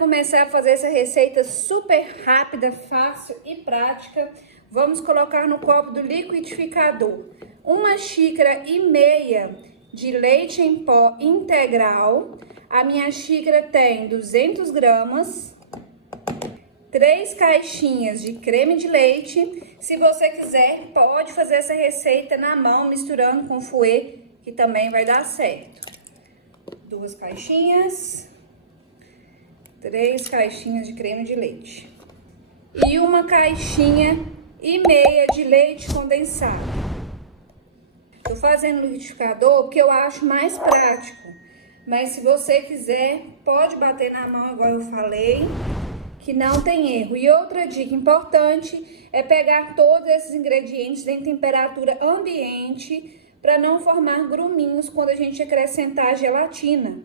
começar a fazer essa receita super rápida, fácil e prática, vamos colocar no copo do liquidificador 1,5 xícaras de leite em pó integral. A minha xícara tem 200 gramas, 3 caixinhas de creme de leite. Se você quiser, pode fazer essa receita na mão, misturando com fouet, que também vai dar certo. 2 caixinhas, 3 caixinhas de creme de leite e 1,5 caixinha de leite condensado. Tô fazendo no liquidificador porque eu acho mais prático, mas se você quiser, pode bater na mão igual eu falei, que não tem erro. E outra dica importante é pegar todos esses ingredientes em temperatura ambiente para não formar gruminhos quando a gente acrescentar a gelatina,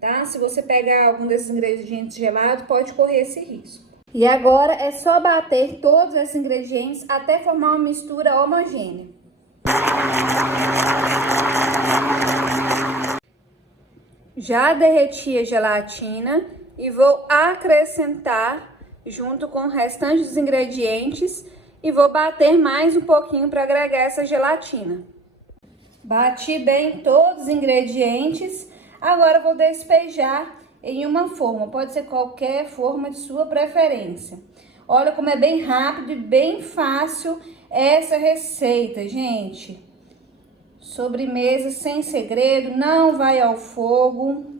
tá? Se você pegar algum desses ingredientes gelados, pode correr esse risco. E agora é só bater todos esses ingredientes até formar uma mistura homogênea. Já derreti a gelatina e vou acrescentar junto com o restante dos ingredientes e vou bater mais um pouquinho para agregar essa gelatina. Bati bem todos os ingredientes, agora vou despejar em uma forma, pode ser qualquer forma de sua preferência. Olha como é bem rápido e bem fácil essa receita, gente. Sobremesa sem segredo, não vai ao fogo,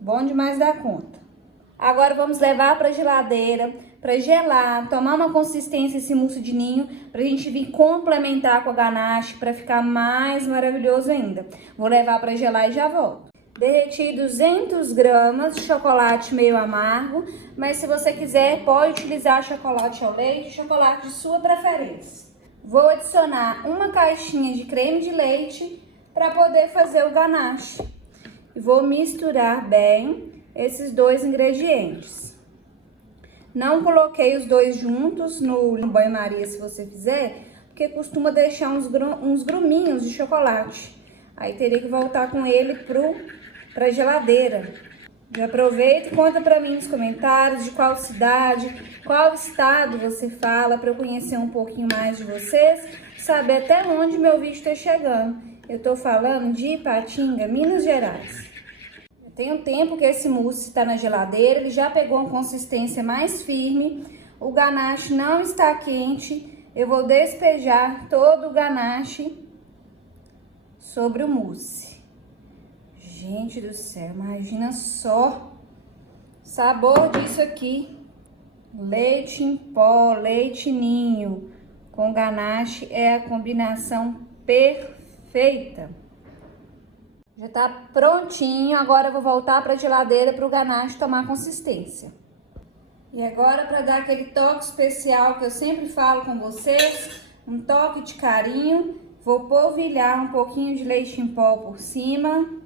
bom demais da conta. Agora vamos levar para a geladeira, para gelar, tomar uma consistência esse mousse de ninho, para a gente vir complementar com a ganache, para ficar mais maravilhoso ainda. Vou levar para gelar e já volto. Derreti 200 gramas de chocolate meio amargo, mas se você quiser, pode utilizar chocolate ao leite, chocolate de sua preferência. Vou adicionar 1 caixinha de creme de leite para poder fazer o ganache. E vou misturar bem esses dois ingredientes. Não coloquei os dois juntos no banho-maria se você fizer, porque costuma deixar uns gruminhos de chocolate. Aí teria que voltar com ele pra geladeira. Já aproveita e conta pra mim nos comentários de qual cidade, qual estado você fala, para eu conhecer um pouquinho mais de vocês, saber até onde meu vídeo está chegando. Eu tô falando de Ipatinga, Minas Gerais. Tem um tempo que esse mousse está na geladeira, ele já pegou uma consistência mais firme, o ganache não está quente, eu vou despejar todo o ganache sobre o mousse. Gente do céu, imagina só o sabor disso aqui. Leite em pó, leite ninho com ganache é a combinação perfeita. Já tá prontinho, agora eu vou voltar para a geladeira para o ganache tomar consistência. E agora, para dar aquele toque especial que eu sempre falo com vocês, um toque de carinho, vou polvilhar um pouquinho de leite em pó por cima.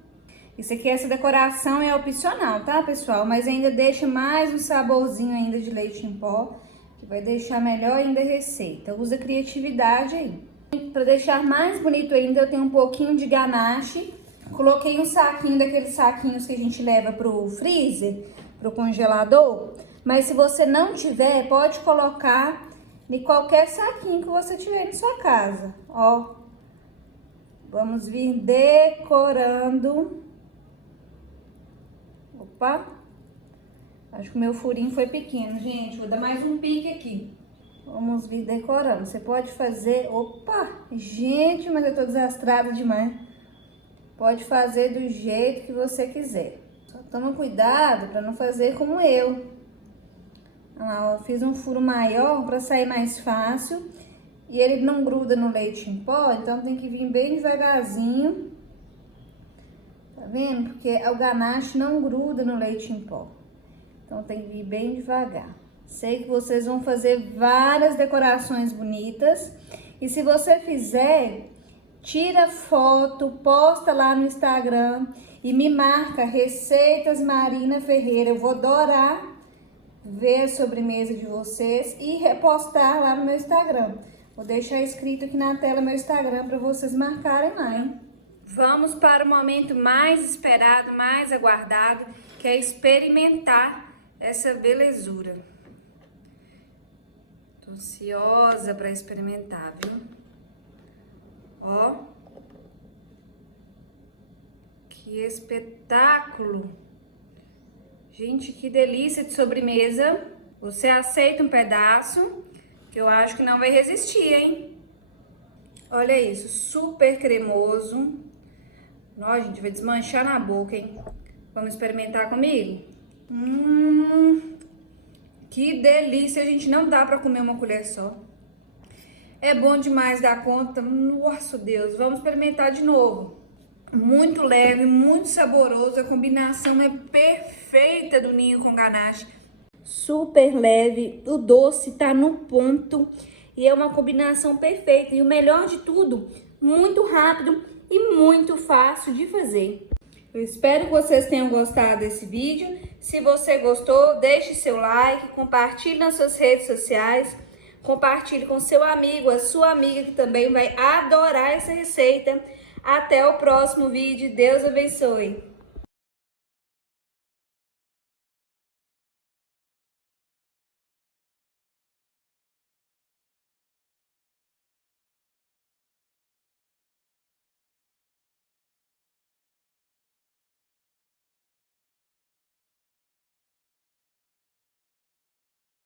Isso aqui, essa decoração é opcional, tá, pessoal? Mas ainda deixa mais um saborzinho ainda de leite em pó, que vai deixar melhor ainda a receita. Usa criatividade aí. Para deixar mais bonito ainda, eu tenho um pouquinho de ganache. Coloquei um saquinho daqueles saquinhos que a gente leva pro freezer, pro congelador. Mas se você não tiver, pode colocar em qualquer saquinho que você tiver em sua casa. Ó, vamos vir decorando. Opa, acho que o meu furinho foi pequeno, gente. Vou dar mais um pique aqui. Vamos vir decorando. Você pode fazer... Opa, gente, mas eu tô desastrada demais. Pode fazer do jeito que você quiser. Só toma cuidado para não fazer como eu. Olha lá, eu fiz um furo maior para sair mais fácil. E ele não gruda no leite em pó, então tem que vir bem devagarzinho. Tá vendo? Porque o ganache não gruda no leite em pó. Então tem que vir bem devagar. Sei que vocês vão fazer várias decorações bonitas. E se você fizer, tira foto, posta lá no Instagram e me marca Receitas Marina Ferreira. Eu vou adorar ver a sobremesa de vocês e repostar lá no meu Instagram. Vou deixar escrito aqui na tela meu Instagram para vocês marcarem lá, hein? Vamos para o momento mais esperado, mais aguardado, que é experimentar essa belezura. Tô ansiosa para experimentar, viu? Ó. Que espetáculo! Gente, que delícia de sobremesa. Você aceita um pedaço? Que eu acho que não vai resistir, hein? Olha isso, super cremoso. Nossa, gente, vai desmanchar na boca, hein? Vamos experimentar comigo? Que delícia, gente, não dá pra comer uma colher só. É bom demais dar conta. Nossa, Deus, vamos experimentar de novo. Muito leve, muito saboroso, a combinação é perfeita do ninho com ganache. Super leve, o doce tá no ponto e é uma combinação perfeita. E o melhor de tudo, muito rápido e muito fácil de fazer. Eu espero que vocês tenham gostado desse vídeo. Se você gostou, deixe seu like, compartilhe nas suas redes sociais, compartilhe com seu amigo, a sua amiga que também vai adorar essa receita. Até o próximo vídeo. Deus abençoe.